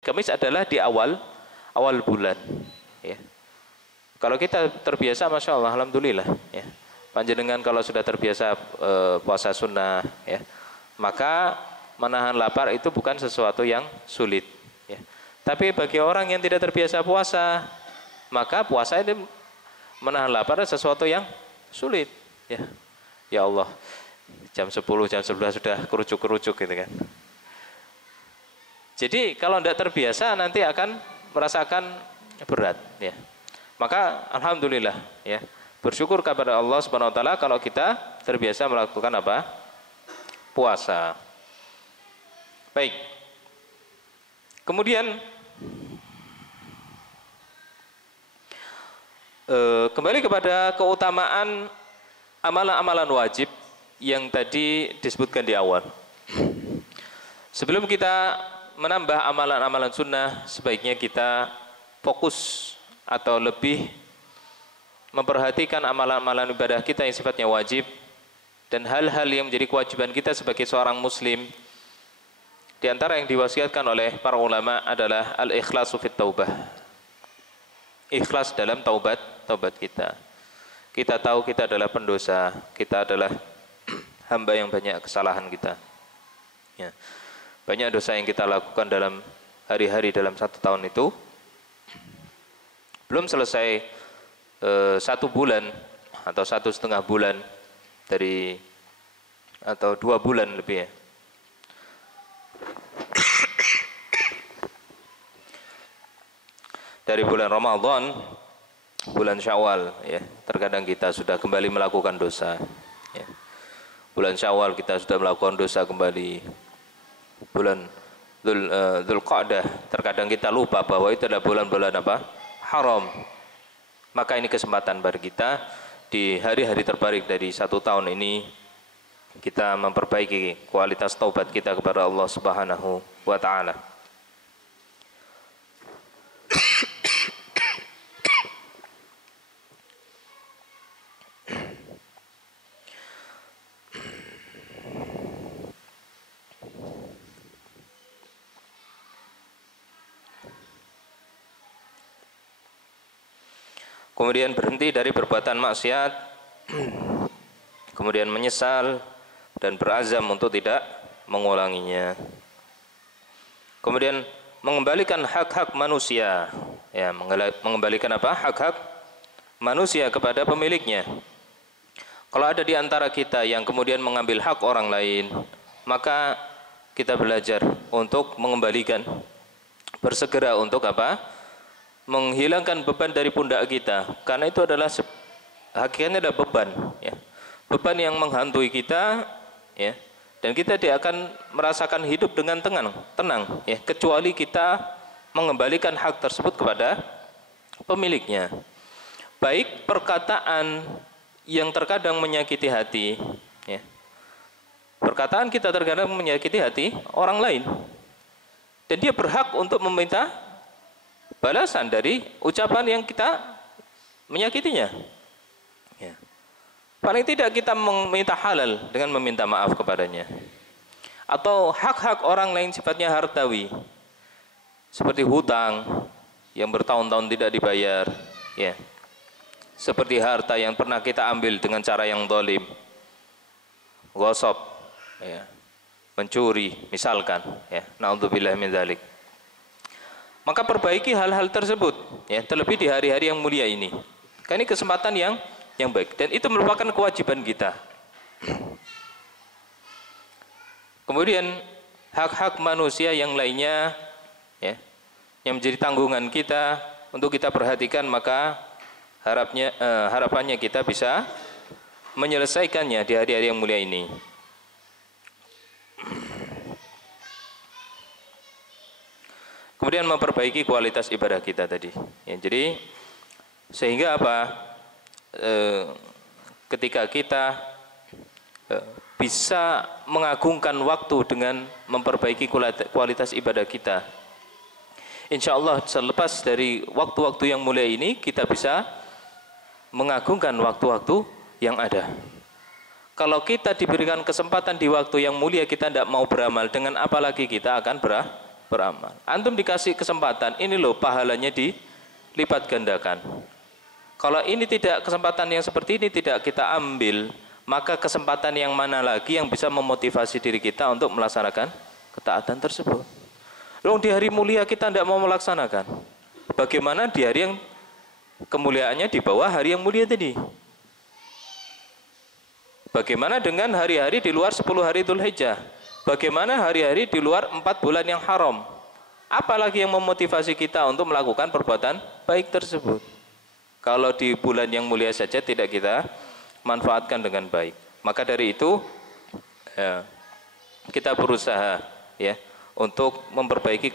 Kamis adalah di awal bulan. Ya. Kalau kita terbiasa, masya Allah, alhamdulillah. Ya. Panjenengan kalau sudah terbiasa puasa sunnah, ya, maka menahan lapar itu bukan sesuatu yang sulit. Ya. Tapi bagi orang yang tidak terbiasa puasa, maka puasa itu menahan lapar adalah sesuatu yang sulit. Ya, ya Allah, jam 10, jam 11 sudah kerucuk-kerucuk gitu kan. Jadi kalau tidak terbiasa nanti akan merasakan berat, ya. Maka alhamdulillah, ya, bersyukur kepada Allah Subhanahu wa taala kalau kita terbiasa melakukan apa? Puasa. Baik. Kemudian kembali kepada keutamaan amalan-amalan wajib yang tadi disebutkan di awal. Sebelum kita menambah amalan-amalan sunnah, sebaiknya kita fokus atau lebih memperhatikan amalan-amalan ibadah kita yang sifatnya wajib dan hal-hal yang menjadi kewajiban kita sebagai seorang muslim. Di antara yang diwasiatkan oleh para ulama adalah al-ikhlasu fit taubah. Ikhlas dalam taubat kita. Kita tahu kita adalah pendosa, kita adalah hamba yang banyak kesalahan kita. Ya. Banyak dosa yang kita lakukan dalam hari-hari dalam 1 tahun itu belum selesai 1 bulan atau 1,5 bulan dari atau 2 bulan lebih, ya. Dari bulan Ramadan, bulan Syawal, ya, terkadang kita sudah kembali melakukan dosa, ya. Bulan Syawal kita sudah melakukan dosa kembali. Bulan Dzulqa'dah terkadang kita lupa bahwa itu adalah bulan-bulan apa? Haram. Maka ini kesempatan bagi kita di hari-hari terbaik dari 1 tahun ini kita memperbaiki kualitas taubat kita kepada Allah Subhanahu wa taala. Kemudian berhenti dari perbuatan maksiat, kemudian menyesal dan berazam untuk tidak mengulanginya. Kemudian mengembalikan hak-hak manusia, ya, mengembalikan apa? Hak-hak manusia kepada pemiliknya. Kalau ada di antara kita yang kemudian mengambil hak orang lain, maka kita belajar untuk mengembalikan, bersegera untuk apa? Menghilangkan beban dari pundak kita, karena itu adalah hakikatnya adalah beban, ya. Beban yang menghantui kita, ya, dan kita tidak akan merasakan hidup dengan tenang, ya, kecuali kita mengembalikan hak tersebut kepada pemiliknya. Baik perkataan yang terkadang menyakiti hati, ya. Perkataan kita terkadang menyakiti hati orang lain, dan dia berhak untuk meminta balasan dari ucapan yang kita menyakitinya, ya. Paling tidak kita meminta halal dengan meminta maaf kepadanya. Atau hak-hak orang lain sifatnya hartawi, seperti hutang yang bertahun-tahun tidak dibayar, ya. Seperti harta yang pernah kita ambil dengan cara yang zalim, ghasab, ya, mencuri misalkan, ya, naudzubillah min dzalik. Maka perbaiki hal-hal tersebut, ya, terlebih di hari-hari yang mulia ini. Karena ini kesempatan yang baik dan itu merupakan kewajiban kita. Kemudian hak-hak manusia yang lainnya, ya, yang menjadi tanggungan kita untuk kita perhatikan, maka harapannya kita bisa menyelesaikannya di hari-hari yang mulia ini. Kemudian memperbaiki kualitas ibadah kita tadi, ya, jadi sehingga apa? Ketika kita bisa mengagungkan waktu dengan memperbaiki kualitas ibadah kita, insya Allah selepas dari waktu-waktu yang mulia ini kita bisa mengagungkan waktu-waktu yang ada. Kalau kita diberikan kesempatan di waktu yang mulia kita tidak mau beramal, dengan apa lagi kita akan beramal. Antum dikasih kesempatan, ini loh pahalanya dilipat gandakan. Kalau ini tidak, kesempatan yang seperti ini tidak kita ambil, maka kesempatan yang mana lagi yang bisa memotivasi diri kita untuk melaksanakan ketaatan tersebut? Loh, di hari mulia kita tidak mau melaksanakan. Bagaimana di hari yang kemuliaannya di bawah hari yang mulia tadi? Bagaimana dengan hari-hari di luar 10 hari Dzulhijjah? Bagaimana hari-hari di luar 4 bulan yang haram? Apalagi yang memotivasi kita untuk melakukan perbuatan baik tersebut? Kalau di bulan yang mulia saja tidak kita manfaatkan dengan baik. Maka dari itu ya, kita berusaha ya untuk memperbaiki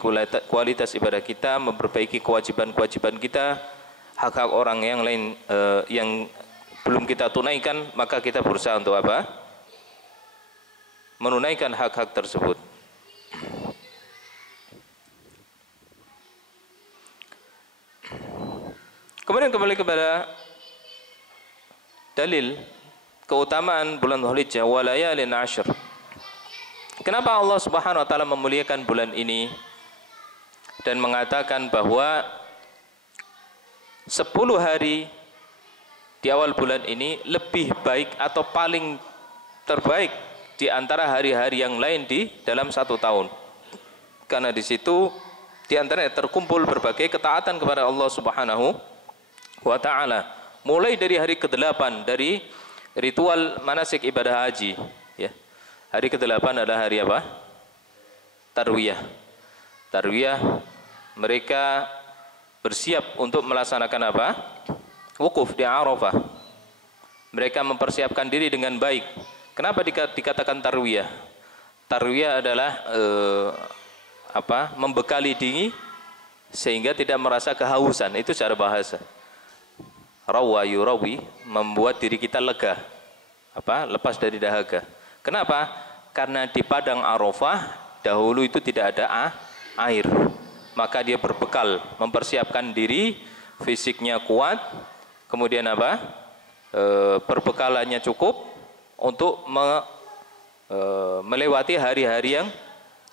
kualitas ibadah kita, memperbaiki kewajiban-kewajiban kita, hak-hak orang yang lain yang belum kita tunaikan, maka kita berusaha untuk apa? Menunaikan hak-hak tersebut. Kemudian kembali kepada dalil keutamaan bulan Dzulhijjah wa layalin 'ashr. Kenapa Allah Subhanahu wa taala memuliakan bulan ini dan mengatakan bahwa 10 hari di awal bulan ini lebih baik atau paling terbaik di antara hari-hari yang lain di dalam 1 tahun? Karena di situ di antaranya terkumpul berbagai ketaatan kepada Allah Subhanahu wa ta'ala, mulai dari hari ke-8 dari ritual manasik ibadah haji ya. Hari ke-8 adalah hari apa? Tarwiyah. Tarwiyah, mereka bersiap untuk melaksanakan apa? Wukuf di Arafah. Mereka mempersiapkan diri dengan baik. Kenapa dikatakan tarwiyah? Tarwiyah adalah membekali diri sehingga tidak merasa kehausan. Itu cara bahasa. Rawa yurawi, membuat diri kita lega, lepas dari dahaga. Kenapa? Karena di padang Arafah dahulu itu tidak ada air, maka dia berbekal, mempersiapkan diri, fisiknya kuat, kemudian perbekalannya cukup untuk melewati hari-hari yang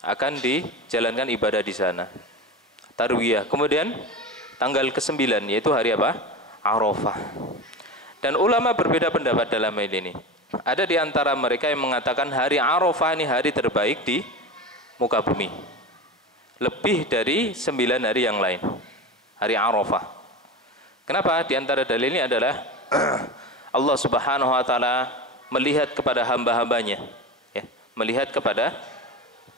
akan dijalankan ibadah di sana. Tarwiyah. Kemudian tanggal ke-9 yaitu hari apa? Arafah. Dan ulama berbeda pendapat dalam hal ini. Ada di antara mereka yang mengatakan hari Arafah ini hari terbaik di muka bumi, lebih dari 9 hari yang lain. Hari Arafah. Kenapa? Di antara dalilnya adalah Allah Subhanahu wa taala melihat kepada hamba-hambanya ya, melihat kepada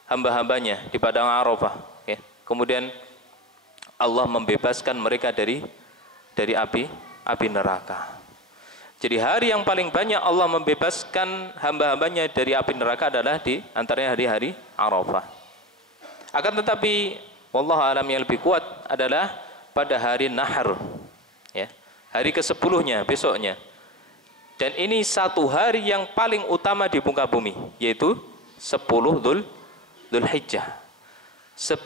hamba-hambanya di padang Arafah ya. Kemudian Allah membebaskan mereka dari api neraka. Jadi hari yang paling banyak Allah membebaskan hamba-hambanya dari api neraka adalah di antaranya hari-hari Arafah. Akan tetapi wallahu alam yang lebih kuat adalah pada hari Nahar ya, hari ke-10-nya, besoknya. Dan ini satu hari yang paling utama di muka bumi, yaitu 10 Dzulhijjah. 10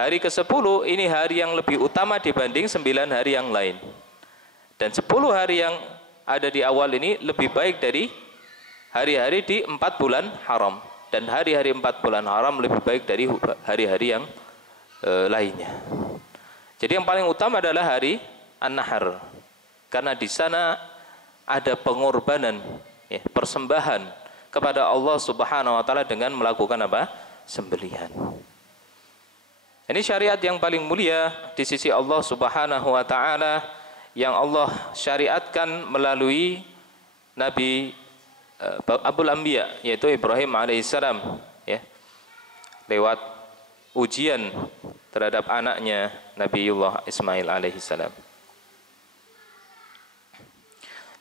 hari ke-10 ini hari yang lebih utama dibanding 9 hari yang lain. Dan 10 hari yang ada di awal ini lebih baik dari hari-hari di 4 bulan haram. Dan hari-hari 4 bulan haram lebih baik dari hari-hari yang lainnya. Jadi yang paling utama adalah hari An-Nahar. Karena di sana ada pengorbanan, ya, persembahan kepada Allah Subhanahu wa taala dengan melakukan apa? Sembelihan. Ini syariat yang paling mulia di sisi Allah Subhanahu wa taala yang Allah syariatkan melalui Nabi Abul Anbiya, yaitu Ibrahim alaihissalam ya, lewat ujian terhadap anaknya Nabiullah Ismail alaihissalam.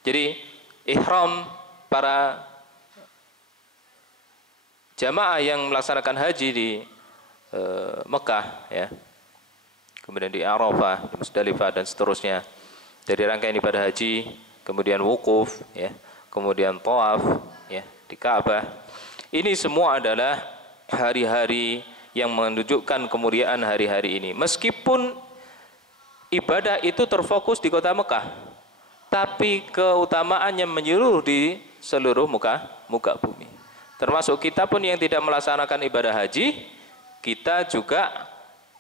Jadi ihram para jamaah yang melaksanakan haji di Mekah ya, kemudian di Arafah, di Musdalifah dan seterusnya, dari rangkaian ibadah haji, kemudian wukuf ya, kemudian tawaf ya di Ka'bah. Ini semua adalah hari-hari yang menunjukkan kemuliaan hari-hari ini. Meskipun ibadah itu terfokus di kota Mekah, tapi keutamaannya menyeluruh di seluruh muka bumi. Termasuk kita pun yang tidak melaksanakan ibadah haji, kita juga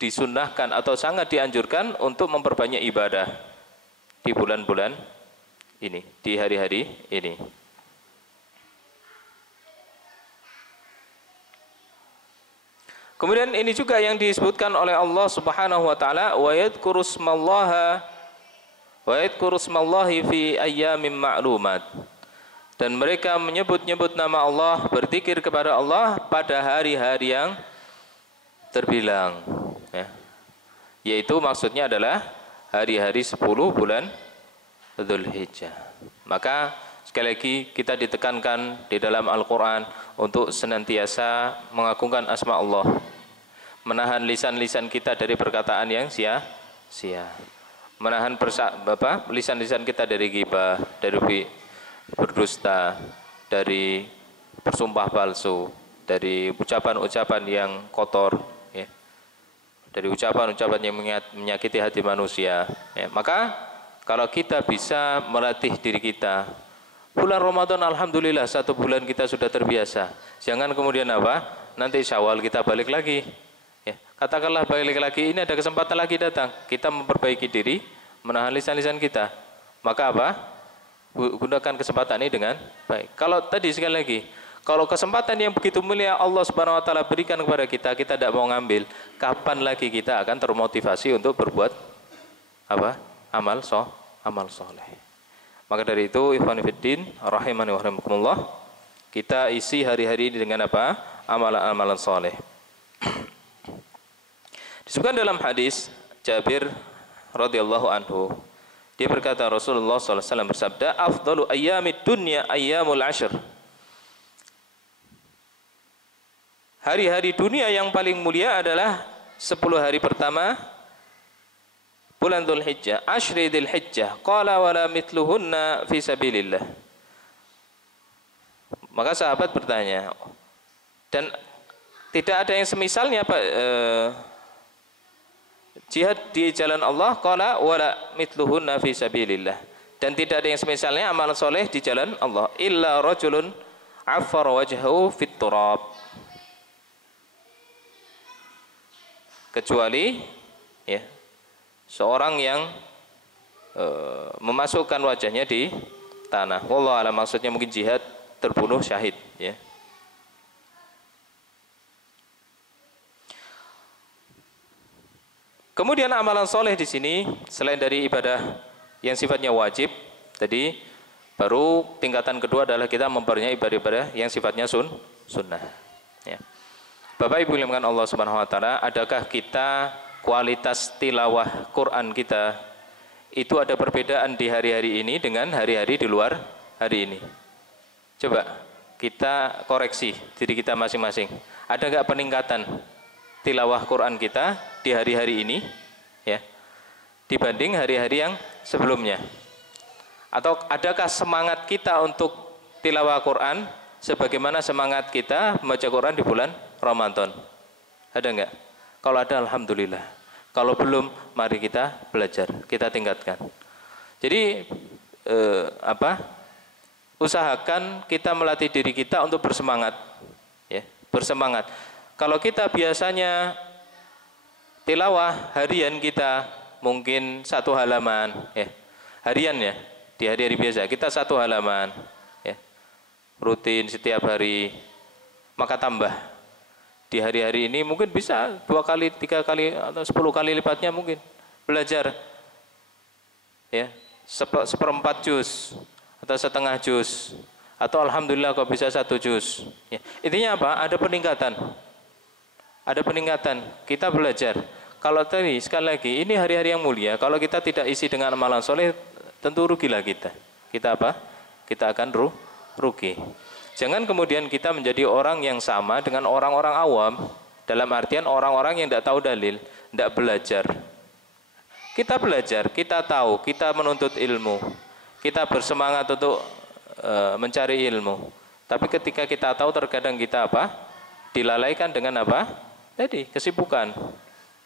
disunnahkan atau sangat dianjurkan untuk memperbanyak ibadah di bulan-bulan ini, di hari-hari ini. Kemudian ini juga yang disebutkan oleh Allah Subhanahu wa taala, wa yadhkurusmallahi fi ayyamin ma'lumat. Dan mereka menyebut-nyebut nama Allah, berzikir kepada Allah pada hari-hari yang terbilang, ya. Yaitu maksudnya adalah hari-hari 10 bulan Dzulhijjah. Maka sekali lagi kita ditekankan di dalam Al-Quran untuk senantiasa mengagungkan asma Allah, menahan lisan-lisan kita dari perkataan yang sia-sia, menahan lisan-lisan kita dari ghibah, dari berdusta, dari bersumpah palsu, dari ucapan-ucapan yang kotor, ya, dari ucapan-ucapan yang menyakiti hati manusia, ya. Maka kalau kita bisa melatih diri kita, bulan Ramadan alhamdulillah 1 bulan kita sudah terbiasa. Jangan kemudian nanti Syawal kita balik lagi, ya. Katakanlah balik lagi, ini ada kesempatan lagi datang, kita memperbaiki diri, menahan lisan-lisan kita. Maka gunakan kesempatan ini dengan baik. Kalau tadi sekali lagi, kalau kesempatan yang begitu mulia Allah Subhanahu wa taala berikan kepada kita, kita tidak mau ngambil, kapan lagi kita akan termotivasi untuk berbuat amal soleh. Maka dari itu, ikhwan fillah rahimani wa rahimakumullah, kita isi hari-hari ini dengan amalan-amalan soleh. Disebutkan dalam hadis Jabir radhiyallahu anhu, dia berkata, Rasulullah SAW bersabda, afdalu ayyamid dunya ayyamul ashr. Hari-hari dunia yang paling mulia adalah 10 hari pertama bulan Dzulhijjah, Ashri Dzulhijjah, qala wala mithluhunna fi sabilillah. Maka sahabat bertanya, dan tidak ada yang semisalnya jihad di jalan Allah, qala wala mithluhunna fi sabilillah, dan tidak ada yang semisalnya amal soleh di jalan Allah, illa rajulun affar wajhahu fit turab, kecuali, ya, seorang yang memasukkan wajahnya di tanah. Wallahu a'lam, maksudnya mungkin jihad, terbunuh syahid, ya. Kemudian amalan soleh di sini selain dari ibadah yang sifatnya wajib tadi, baru tingkatan kedua adalah kita memperbanyak ibadah-ibadah yang sifatnya sunnah, ya. Bapak Ibu yang dimuliakan Allah Subhanahu wa taala, adakah kita kualitas tilawah Quran kita itu ada perbedaan di hari-hari ini dengan hari-hari di luar hari ini? Coba kita koreksi diri kita masing-masing. Ada nggak peningkatan tilawah Quran kita di hari-hari ini, ya, dibanding hari-hari yang sebelumnya? Atau adakah semangat kita untuk tilawah Quran sebagaimana semangat kita membaca Quran di bulan Ramadan? Ada enggak? Kalau ada, alhamdulillah. Kalau belum, mari kita belajar, kita tingkatkan. Jadi usahakan kita melatih diri kita untuk bersemangat, ya, bersemangat. Kalau kita biasanya tilawah harian kita mungkin 1 halaman, ya, harian, ya, di hari-hari biasa kita 1 halaman, ya, rutin setiap hari, maka tambah di hari-hari ini mungkin bisa 2 kali, 3 kali atau 10 kali lipatnya mungkin belajar, ya, 1/4 juz atau setengah juz, atau alhamdulillah kok bisa 1 juz, ya. Intinya apa? Ada peningkatan. Ada peningkatan, kita belajar. Kalau tadi sekali lagi, ini hari-hari yang mulia, kalau kita tidak isi dengan amalan soleh, tentu rugilah kita. Kita Kita akan rugi. Jangan kemudian kita menjadi orang yang sama dengan orang-orang awam, dalam artian orang-orang yang tidak tahu dalil, tidak belajar. Kita belajar, kita tahu, kita menuntut ilmu, kita bersemangat untuk mencari ilmu. Tapi ketika kita tahu, terkadang kita dilalaikan dengan Tadi kesibukan,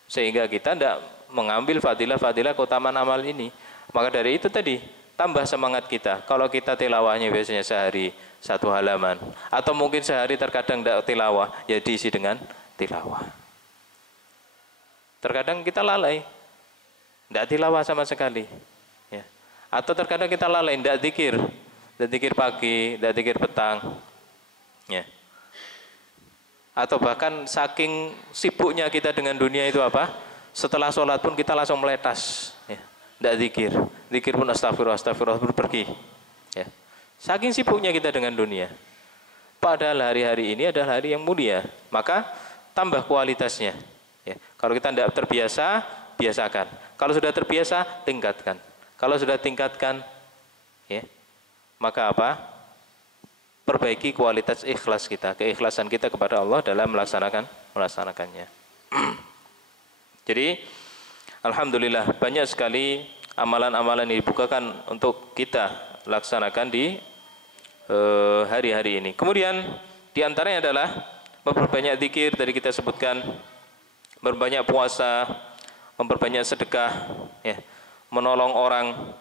sehingga kita tidak mengambil fadilah-fadilah keutamaan amal ini. Maka dari itu tadi, tambah semangat kita. Kalau kita tilawahnya biasanya sehari 1 halaman, atau mungkin sehari terkadang tidak tilawah, ya diisi dengan tilawah. Terkadang kita lalai, tidak tilawah sama sekali. Ya. Atau terkadang kita lalai, tidak zikir pagi, tidak zikir petang. Ya. Atau bahkan saking sibuknya kita dengan dunia itu apa? Setelah sholat pun kita langsung meletas. Ya. Tidak zikir pun astagfirullah pun pergi. Ya. Saking sibuknya kita dengan dunia. Padahal hari-hari ini adalah hari yang mulia, maka tambah kualitasnya. Ya. Kalau kita tidak terbiasa, biasakan. Kalau sudah terbiasa, tingkatkan. Kalau sudah tingkatkan, ya, maka apa? Perbaiki kualitas ikhlas kita, keikhlasan kita kepada Allah dalam melaksanakannya. Jadi, alhamdulillah banyak sekali amalan-amalan yang dibukakan untuk kita laksanakan di hari-hari ini. Kemudian diantaranya adalah memperbanyak zikir, tadi kita sebutkan, memperbanyak puasa, memperbanyak sedekah, ya, menolong orang,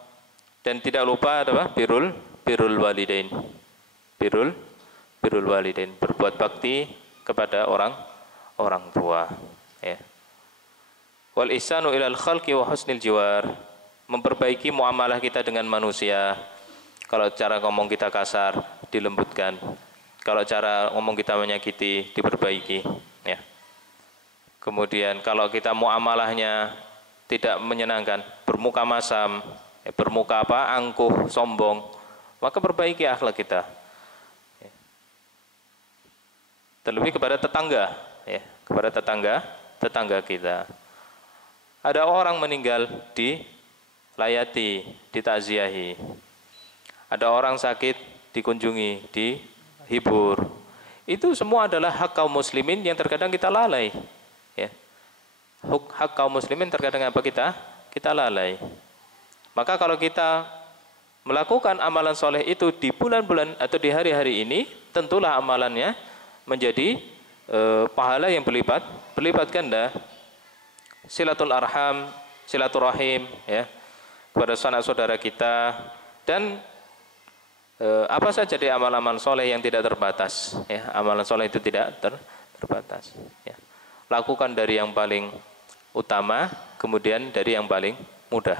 dan tidak lupa apa? Birrul walidain. Birrul walidain, berbuat bakti kepada orang tua, ya. Wal ihsanu ilal khalqi wa husnil jiwar, memperbaiki muamalah kita dengan manusia. Kalau cara ngomong kita kasar, dilembutkan. Kalau cara ngomong kita menyakiti, diperbaiki, ya. Kemudian kalau kita muamalahnya tidak menyenangkan, bermuka masam, ya, bermuka apa? Angkuh, sombong, maka perbaiki akhlak kita. Ya. Terlebih kepada tetangga, ya, kepada tetangga kita. Ada orang meninggal, dilayati, ditakziahi. Ada orang sakit, dikunjungi, dihibur. Itu semua adalah hak kaum muslimin yang terkadang kita lalai. Ya. Hak kaum muslimin terkadang apa kita lalai. Maka kalau kita melakukan amalan soleh itu di bulan-bulan atau di hari-hari ini, tentulah amalannya menjadi pahala yang berlipat ganda. Silatul arham, silaturahim, ya, kepada sanak saudara kita, dan apa saja di amal-amal soleh yang tidak terbatas, ya, amalan soleh itu tidak terbatas, ya. Lakukan dari yang paling utama, kemudian dari yang paling mudah,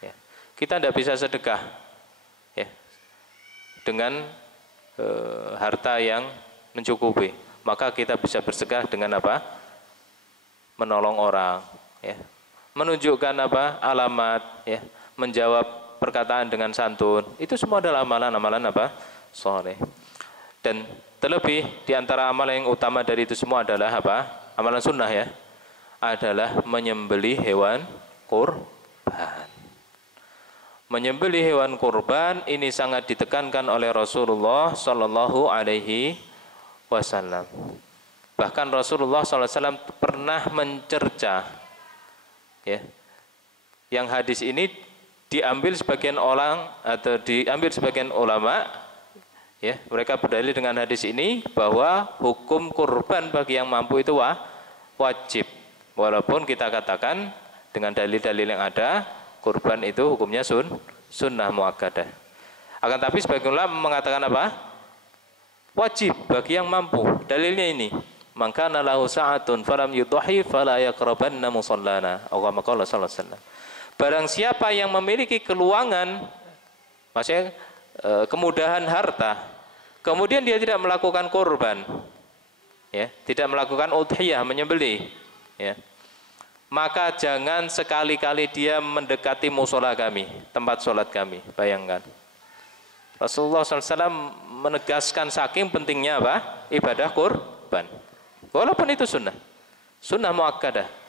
ya. Kita tidak bisa sedekah, ya, dengan harta yang mencukupi, maka kita bisa bersedekah dengan apa? Menolong orang, ya, menunjukkan apa? Alamat, ya, menjawab perkataan dengan santun. Itu semua adalah amalan-amalan apa? Soleh. Dan terlebih di antara amalan yang utama dari itu semua adalah apa? Amalan sunnah, ya, adalah menyembelih hewan kurban. Menyembelih hewan kurban ini sangat ditekankan oleh Rasulullah Shallallahu Alaihi Wasallam. Bahkan Rasulullah SAW pernah mencerca, ya, yang hadis ini diambil sebagian orang atau diambil sebagian ulama, ya, mereka berdalil dengan hadis ini bahwa hukum kurban bagi yang mampu itu wajib. Walaupun kita katakan dengan dalil-dalil yang ada, kurban itu hukumnya sunnah muakkadah. Akan tapi sebagian ulama mengatakan apa? Wajib bagi yang mampu. Dalilnya ini, maka nalahu sa'atun falam yudhi fala yaqrabanna musallana. Allahumma qala sallallahu alaihi wasallam. Barang siapa yang memiliki keluangan, maksudnya kemudahan harta, kemudian dia tidak melakukan kurban, ya, tidak melakukan udhiyah, menyembelih, ya, maka jangan sekali-kali dia mendekati musola kami, tempat sholat kami. Bayangkan, Rasulullah SAW menegaskan saking pentingnya apa? Ibadah kurban. Walaupun itu sunnah muakkadah.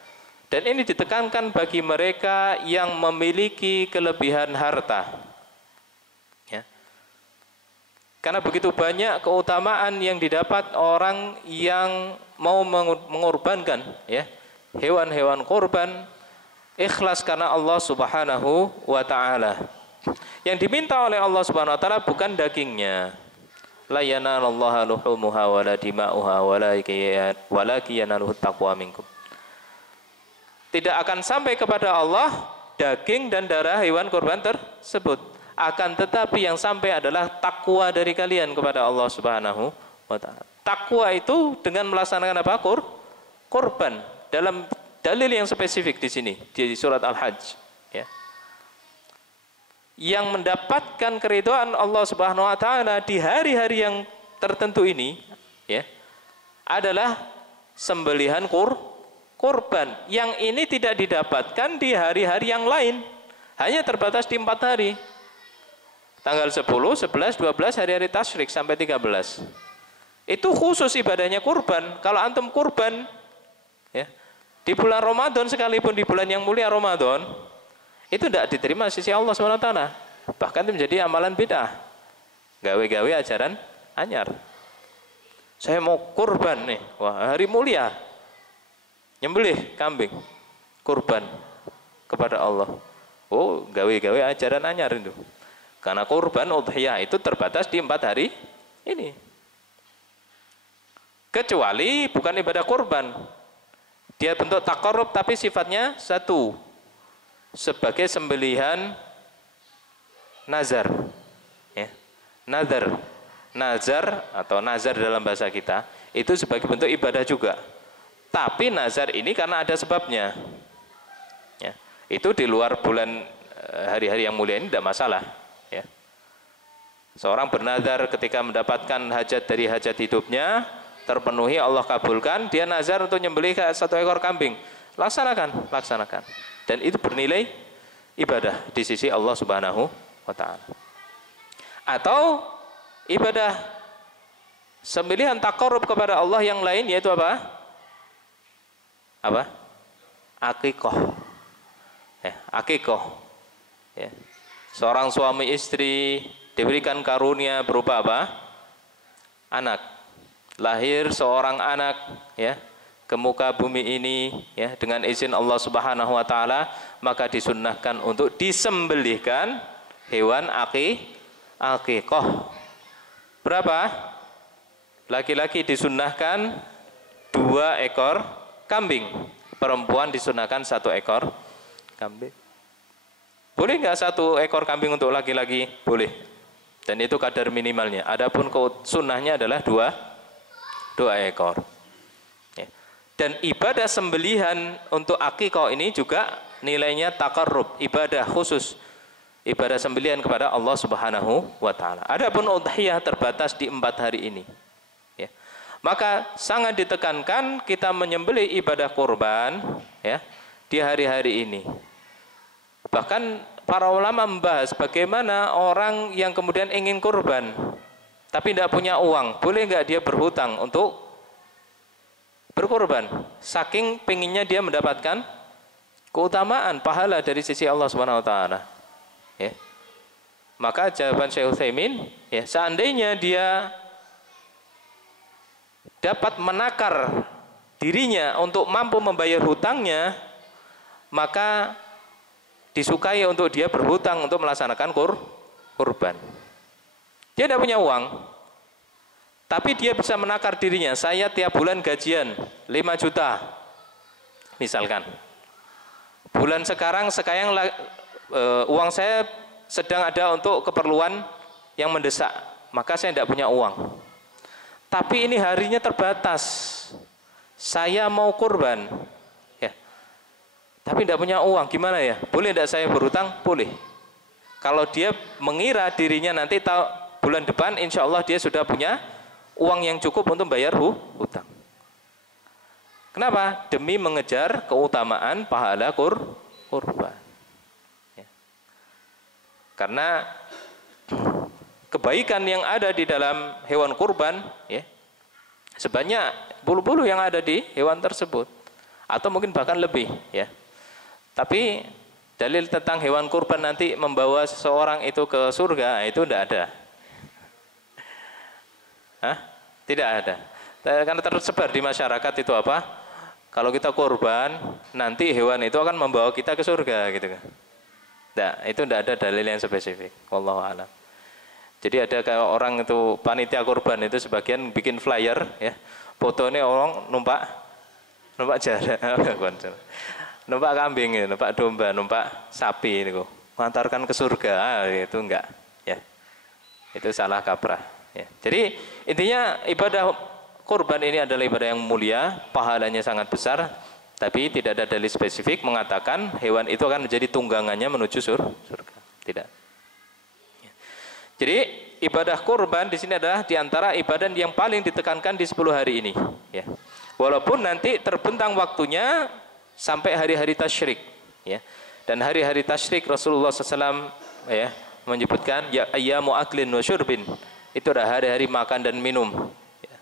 Dan ini ditekankan bagi mereka yang memiliki kelebihan harta, ya. Karena begitu banyak keutamaan yang didapat orang yang mau mengorbankan, ya, hewan-hewan kurban ikhlas karena Allah Subhanahu wa taala. Yang diminta oleh Allah Subhanahu wa taala bukan dagingnya. La yanalallaha luhumuha wala dima'uha walakin yanaluhu taqwa minkum. Tidak akan sampai kepada Allah daging dan darah hewan kurban tersebut. Akan tetapi yang sampai adalah takwa dari kalian kepada Allah Subhanahu wa taala. Takwa itu dengan melaksanakan apa? Kurban. Dalam dalil yang spesifik di sini di surat Al-Hajj, ya. Yang mendapatkan keridhaan Allah Subhanahu wa taala di hari-hari yang tertentu ini, ya, adalah sembelihan kurban. Yang ini tidak didapatkan di hari-hari yang lain, hanya terbatas di 4 hari. Tanggal 10, 11, 12 hari-hari tasyrik sampai 13. Itu khusus ibadahnya kurban. Kalau antum kurban, ya, di bulan Ramadan sekalipun di bulan yang mulia Ramadan, itu tidak diterima sisi Allah SWT. Bahkan itu menjadi amalan bid'ah. Gawe-gawe ajaran anyar. Saya mau kurban nih, wah hari mulia, nyembelih kambing, kurban kepada Allah. Oh, gawe-gawe ajaran anyar itu. Karena kurban udhiyah itu terbatas di 4 hari ini. Kecuali bukan ibadah kurban. Dia bentuk taqarrub tapi sifatnya satu. Sebagai sembelihan nazar. Ya. Nazar. Nazar atau nazar dalam bahasa kita itu sebagai bentuk ibadah juga. Tapi nazar ini karena ada sebabnya. Ya. Itu di luar bulan hari-hari yang mulia ini tidak masalah. Ya. Seorang bernazar ketika mendapatkan hajat dari hajat hidupnya terpenuhi, Allah kabulkan, dia nazar untuk nyembelih 1 ekor kambing, laksanakan. Dan itu bernilai ibadah di sisi Allah Subhanahu wa taala. Atau ibadah sembelihan taqarrub kepada Allah yang lain, yaitu apa? Akikah. Ya, akikah. Ya. Seorang suami istri diberikan karunia berupa apa? Anak. Lahir seorang anak, ya, ke muka bumi ini, ya, dengan izin Allah Subhanahu wa taala, maka disunnahkan untuk disembelihkan hewan akikah. Berapa? Laki-laki disunnahkan 2 ekor kambing, perempuan disunnahkan 1 ekor kambing. Boleh nggak 1 ekor kambing untuk laki-laki? Boleh. Dan itu kadar minimalnya. Adapun sunnahnya adalah 2 ekor. Ya. Dan ibadah sembelihan untuk akikah ini juga nilainya taqarrub, ibadah khusus, ibadah sembelihan kepada Allah Subhanahu wa taala. Adapun udhiyah terbatas di 4 hari ini. Ya. Maka sangat ditekankan kita menyembelih ibadah kurban, ya, di hari-hari ini. Bahkan para ulama membahas bagaimana orang yang kemudian ingin kurban tapi tidak punya uang, boleh nggak dia berhutang untuk berkurban? Saking penginnya dia mendapatkan keutamaan, pahala dari sisi Allah Subhanahu wa taala. Ya. Maka jawaban Syekh Utsaimin, ya, seandainya dia dapat menakar dirinya untuk mampu membayar hutangnya, maka disukai untuk dia berhutang untuk melaksanakan kurban. Dia tidak punya uang, tapi dia bisa menakar dirinya, saya tiap bulan gajian 5 juta misalkan. Bulan sekarang uang saya sedang ada untuk keperluan yang mendesak, maka saya tidak punya uang. Tapi ini harinya terbatas, saya mau kurban, tapi tidak punya uang, gimana ya? Boleh tidak saya berhutang? Boleh. Kalau dia mengira dirinya nanti bulan depan insya Allah dia sudah punya uang yang cukup untuk bayar hutang. Kenapa? Demi mengejar keutamaan pahala kurban. Ya. Karena kebaikan yang ada di dalam hewan kurban, ya, sebanyak bulu-bulu yang ada di hewan tersebut, atau mungkin bahkan lebih, ya. Tapi dalil tentang hewan kurban nanti membawa seseorang itu ke surga, itu tidak ada. Tidak ada. Karena tersebar di masyarakat itu apa? Kalau kita kurban, nanti hewan itu akan membawa kita ke surga, gitu kan? Nah, itu tidak ada dalil yang spesifik. Wallahu a'lam. Jadi ada kayak orang itu panitia kurban itu sebagian bikin flyer, ya, fotonya orang numpak jarak. Numpak kambing, numpak domba, numpak sapi ini kok, mengantarkan ke surga, itu enggak, ya, itu salah kaprah, ya. Jadi intinya ibadah kurban ini adalah ibadah yang mulia, pahalanya sangat besar, Tapi tidak ada dalil spesifik mengatakan hewan itu akan menjadi tunggangannya menuju surga. Tidak. Jadi ibadah kurban di sini adalah diantara ibadah yang paling ditekankan di 10 hari ini. Ya. Walaupun nanti terbentang waktunya sampai hari-hari tasyrik. Ya. Dan hari-hari tasyrik Rasulullah SAW ya, menyebutkan ya ayyamu aklin wa syurbin. Itu adalah hari-hari makan dan minum. Ya.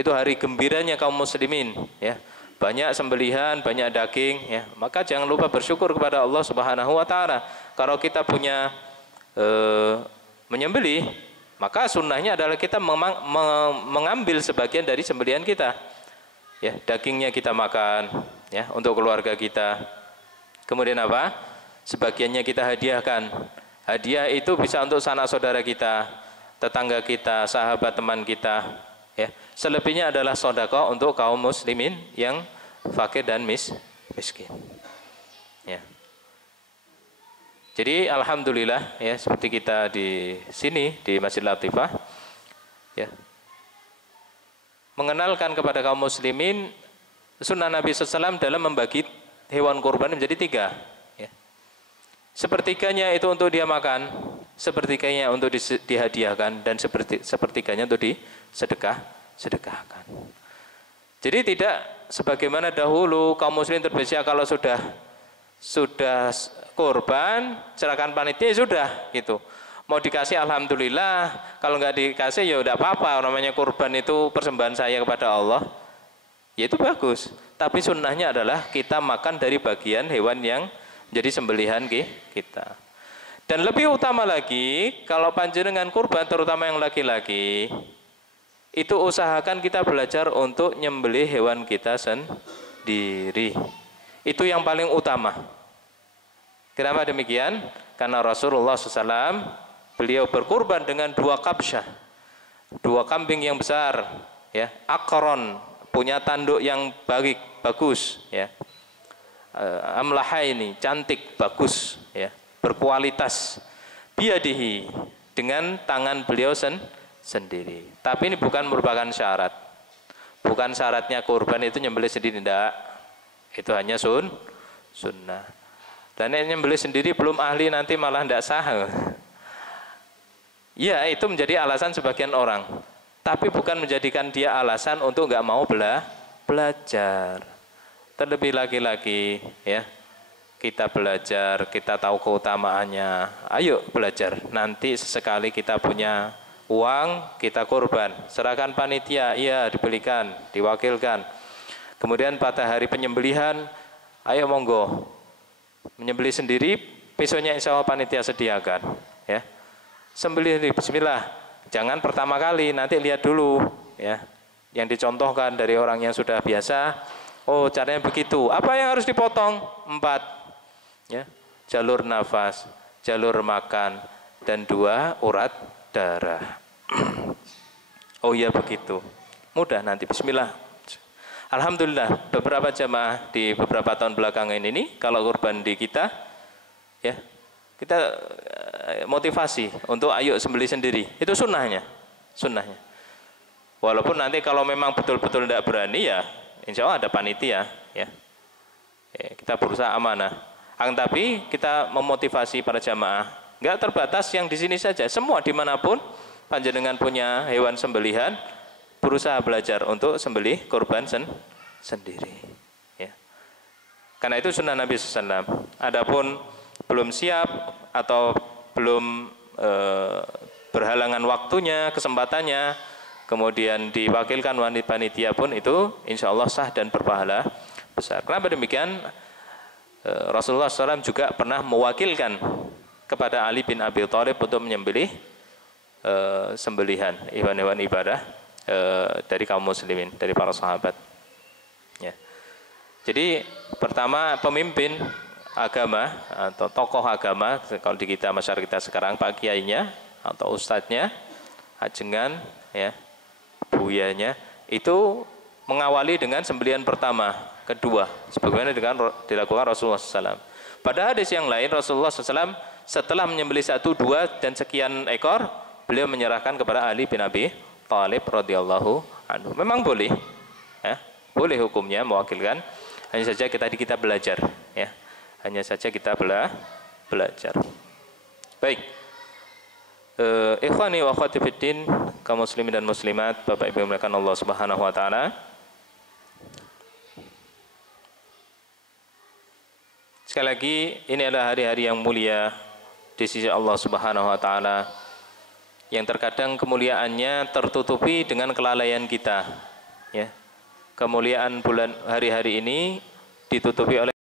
Itu hari gembiranya kaum muslimin. Ya. Banyak sembelihan, banyak daging, ya. Maka jangan lupa bersyukur kepada Allah Subhanahu wa taala. Kalau kita punya menyembelih, maka sunnahnya adalah kita mengambil sebagian dari sembelihan kita. Ya, dagingnya kita makan, ya, untuk keluarga kita. Kemudian apa? Sebagiannya kita hadiahkan. Hadiah itu bisa untuk sanak saudara kita, tetangga kita, sahabat teman kita. Ya, selebihnya adalah sedekah untuk kaum muslimin yang fakir dan miskin. Ya. Jadi alhamdulillah ya, seperti kita di sini di Masjid Latifah ya, mengenalkan kepada kaum muslimin sunnah Nabi SAW dalam membagi hewan kurban menjadi 3 ya. Sepertiganya itu untuk dia makan, sepertiganya untuk dihadiahkan, dan sepertiganya untuk sedekahkan. Jadi tidak sebagaimana dahulu kaum muslimin terbiasa kalau sudah kurban serahkan panitia sudah gitu. Mau dikasih alhamdulillah, kalau nggak dikasih ya udah apa-apa, namanya kurban itu persembahan saya kepada Allah. Ya itu bagus. Tapi sunnahnya adalah kita makan dari bagian hewan yang jadi sembelihan kita. Dan lebih utama lagi, kalau panjenengan kurban terutama yang laki-laki, itu usahakan kita belajar untuk nyembelih hewan kita sendiri. Itu yang paling utama. Kenapa demikian? Karena Rasulullah SAW, beliau berkurban dengan 2 kabsyah, 2 kambing yang besar, ya, akron, punya tanduk yang bagus, ya, amlahaini, cantik, bagus, ya, berkualitas, biadihi, dengan tangan beliau sendiri. Tapi ini bukan merupakan syarat. Bukan syaratnya kurban itu nyembelih sendiri, tidak. Itu hanya sunnah. Dan yang nyembelih sendiri belum ahli nanti malah tidak sah. Ya, itu menjadi alasan sebagian orang. Tapi bukan menjadikan dia alasan untuk nggak mau belajar. Terlebih laki-laki, ya, kita belajar, kita tahu keutamaannya. Ayo belajar. Nanti sesekali kita punya uang, kita kurban. Serahkan panitia, iya dibelikan, diwakilkan. Kemudian pada hari penyembelihan, ayo monggo menyembelih sendiri. Besoknya insya Allah panitia sediakan. Ya, sembelih bismillah. Jangan pertama kali, nanti lihat dulu, ya, yang dicontohkan dari orang yang sudah biasa. Oh, caranya begitu. Apa yang harus dipotong? 4. Ya, jalur nafas, jalur makan, dan 2 urat darah. Oh iya begitu. Mudah nanti. Bismillah. Alhamdulillah, beberapa jamaah di beberapa tahun belakangan ini, kalau kurban di kita, ya, kita motivasi untuk ayo sembelih sendiri. Itu sunnahnya. Walaupun nanti kalau memang betul-betul tidak berani, ya insya Allah ada panitia, ya. Kita berusaha amanah. Tapi kita memotivasi para jamaah, nggak terbatas yang di sini saja, semua dimanapun panjenengan punya hewan sembelihan, berusaha belajar untuk sembelih kurban sendiri. Ya. Karena itu sunnah Nabi SAW. Adapun belum siap atau belum berhalangan waktunya, kesempatannya, kemudian diwakilkan wanita panitia pun itu insya Allah sah dan berpahala besar. Kenapa demikian? Rasulullah SAW juga pernah mewakilkan kepada Ali bin Abi Thalib untuk menyembelih sembelihan hewan-hewan ibadah dari kaum muslimin, dari para sahabat. Ya. Jadi pertama pemimpin agama atau tokoh agama, kalau di kita masyarakat kita sekarang pak kiainya atau ustadznya, ajengan, ya, buyanya, itu mengawali dengan sembelihan pertama, kedua, sebagaimana dilakukan Rasulullah SAW. Pada hadis yang lain Rasulullah SAW setelah menyembelih 1, 2 dan sekian ekor, beliau menyerahkan kepada Ali bin Abi Thalib radhiyallahu anhu. Memang boleh, ya, boleh hukumnya mewakilkan Hanya saja kita belajar, ya. Hanya saja kita belajar. Baik. Ikhwani wa akhwati fiddin, kaum muslimin dan muslimat, Bapak Ibu yang dimuliakan Allah Subhanahu wa taala. Sekali lagi, ini adalah hari-hari yang mulia di sisi Allah Subhanahu wa taala, yang terkadang kemuliaannya tertutupi dengan kelalaian kita, ya. Kemuliaan bulan hari-hari ini ditutupi oleh